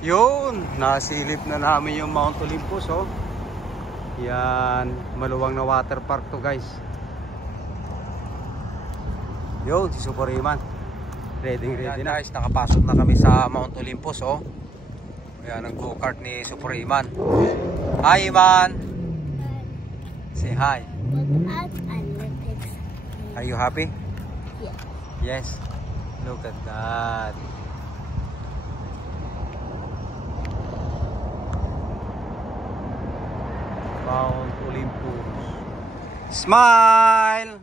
Yun, nasilip na namin yung Mount Olympus, oh. Yan, maluwang na water park to, guys. Yun, si Super Iman. Ready na, guys. Nakapasok na kami sa Mount Olympus, oh. Yan, ang go-kart ni Super Iman. Hi, Iman! Say hi. Are you happy? Yeah. Yes. Look at that. Mount Olympus. Smile!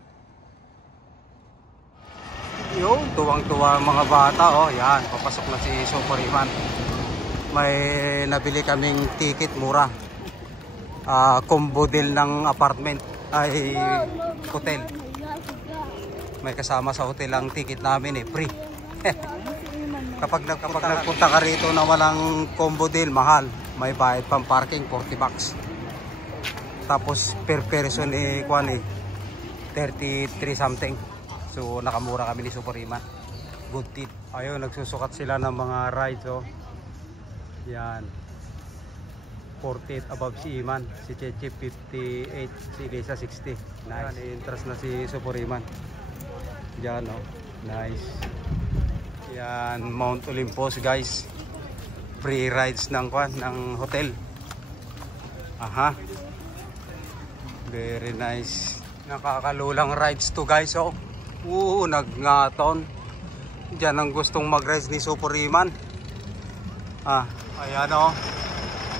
Yung tuwang-tuwa mga bata, oh. Yan, papasok na si Super Iman. May nabili kaming ticket, mura. Combo deal ng apartment ay hotel. May kasama sa hotel ang ticket namin, free. Kapag nagpunta ka rito na walang combo deal, mahal. May bayad pang parking, 40 bucks. Tapos per person 33 something. So nakamura kami ni Super Iman. Good tip. Ayun, nagsusukat sila ng mga rides, oh. Yan. 48 above si Iman, si Cheche 58, si Lisa 60. Nice. Yan, interest na si Super Iman. Yan, oh. Nice. Yan, Mount Olympus, guys. Free rides ng hotel. Aha. Very nice. Nakakalulang rides to, guys, oh. Nagngaton. Diyan ang gustong mag-rides ni Super Iman. Ayan, oh.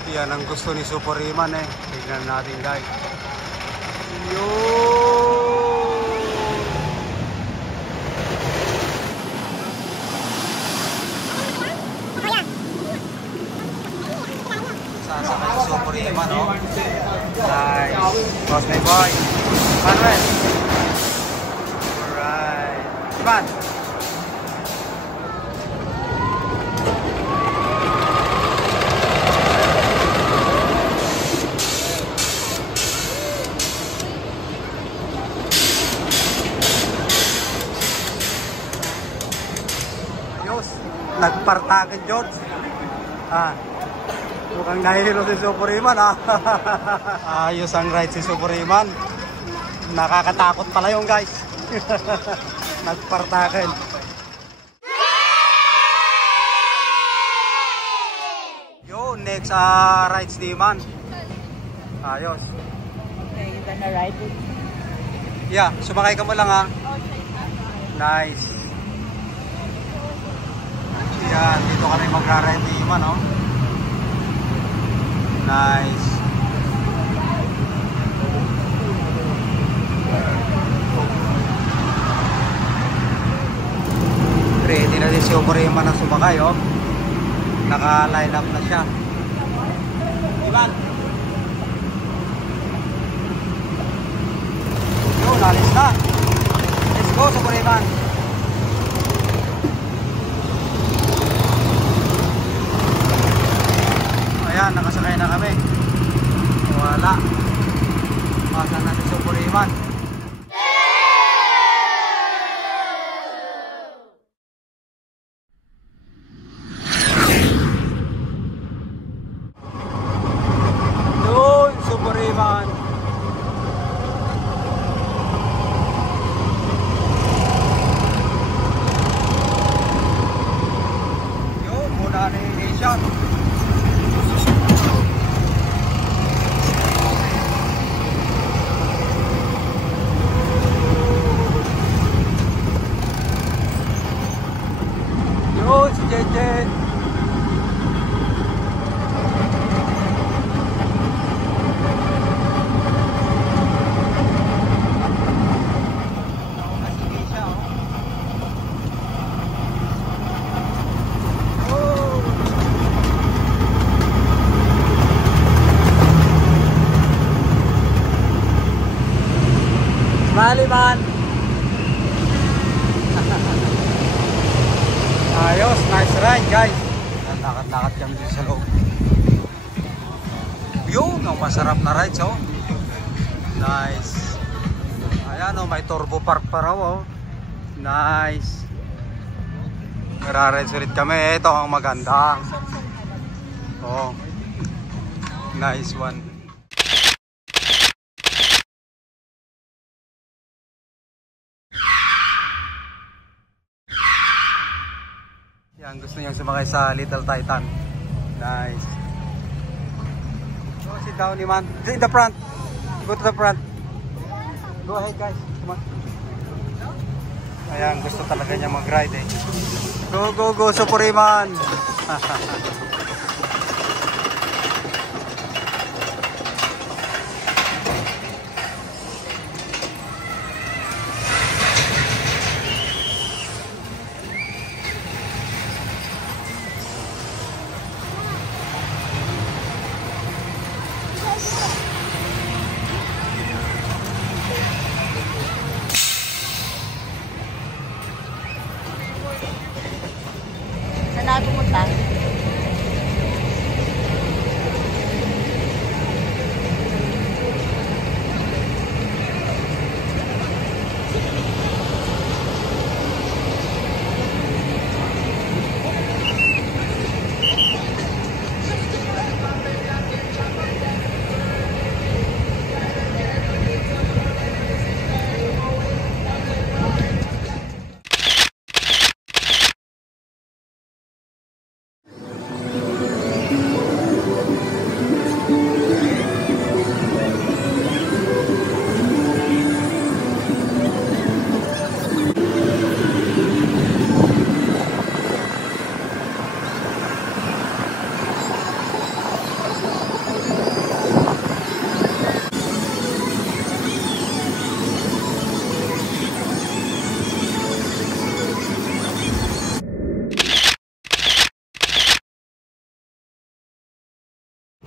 Yan ang gusto ni Super Iman, eh. Tignan natin, guys. Sasakay si Super Iman, oh. Nice. Boss my boy. Manuel. Alright. Iman. Nagpartagan, George. Mukhang nahihilo si Super Iman, Ayos ang ride si Super Iman. Nakakatakot pala yung, guys. Nagpartagan. Yo, next rides ni Iman. Ayos. Okay, you gonna ride it? Yeah, sumakay ka mo lang, ha. Nice. Yan, dito kami magra-ride ni Iman, oh. Nice. Ready na si Super Iman na sumakay, oh. Naka-line up na siya. Iman. Yun, alis na. Let's go, Super Iman. Ayan, nakasakay na kami. Wala. Pasan na si Super Iman. Doon, Super Iman. Yun, muna na yung nation. Maliman. Ayos, nice ride, guys. Lakad-lakad kami dito sa loob. Yun, ang masarap na rides, oh. Nice. Ayan, oh, may turbo park pa raw, oh. Nice. Nara-rides ulit kami. Ito ang maganda. Oh, nice one. Yan, gusto niyang sumakay sa Little Titan. Nice. Oh, sit down, man. In the front. Go to the front. Go ahead, guys. Come on. Ayan, gusto talaga niya mag-ride eh. Go, go, go, Supuriman! Saan ako pumunta?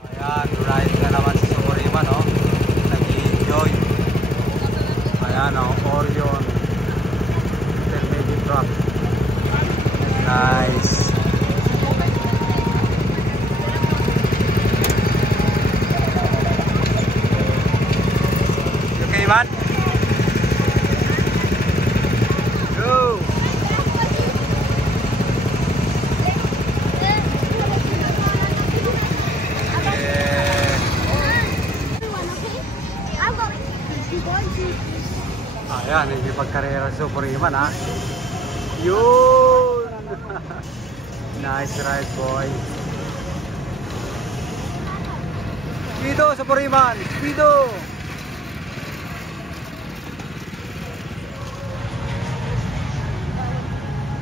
Ayan, ride na naman si Supuriman, oh. Nag-i-enjoy. Ayan, oh, Orion intermediate truck. Nice. You okay, man? Go! Ayan, hindi pagkarera sa Supuriman, ha? Yun! Nice ride, boy. Speedo, Supuriman! Speedo!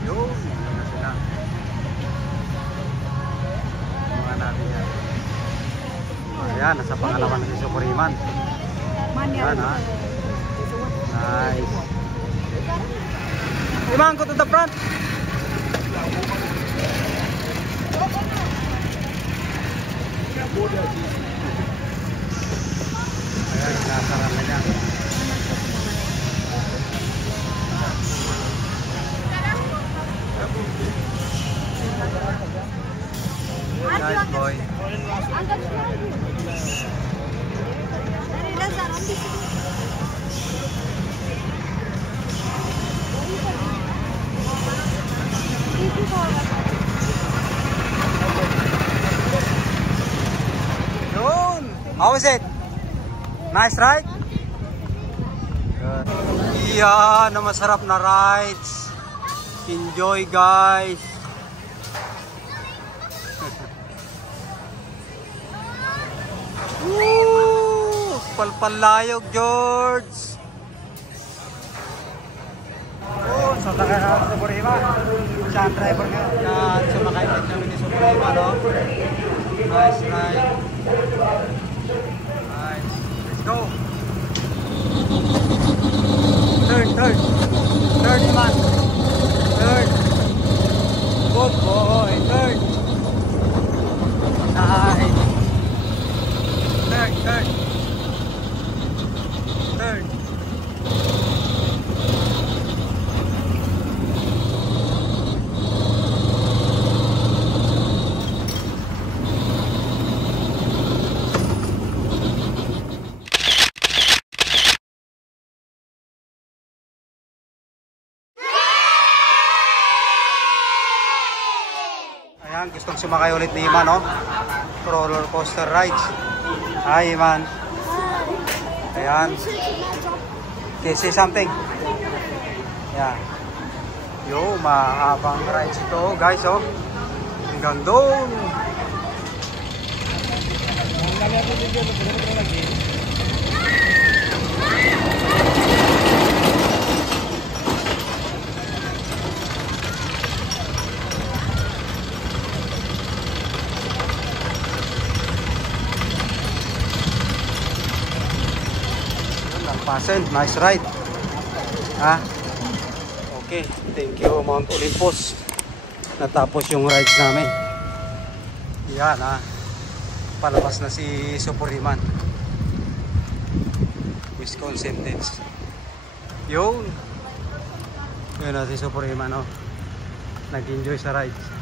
Yun! Ayan na sila. Mga natin yan. Ayan, nasa pangalaman na si Supuriman. Ayan, ha? Nice. Imang, go to the front. Ayan, nasaran na niya. Nice, boy. Yun! How was it? Nice ride? Good. Iyan na masarap na rides. Enjoy, guys. Woo! Palpalayog, George. Oh, so taka sa Supuriman. Siya ang driver nga. Sumakay din kami ni Supuriman, no? Nice ride. Nice. Let's go. Turn, turn. Turn, Iman. Turn. Good boy. Turn. Nice. Turn, turn. Turn. Yan, gustong sumakay ulit ni Iman, oh. Roller coaster rides. Hi, Iman. Ayan. Okay, say something. Yan. Yo, mahabang rides ito, guys, oh. Hanggang doon. Pasen, nice ride. Ha? Okay, thank you Mount Olympus. Natapos yung rides namin. Yan ha. Palabas na si Superiman. Wisconsin Dells. Yun. Yun na si Superiman, oh. Nag-enjoy sa rides.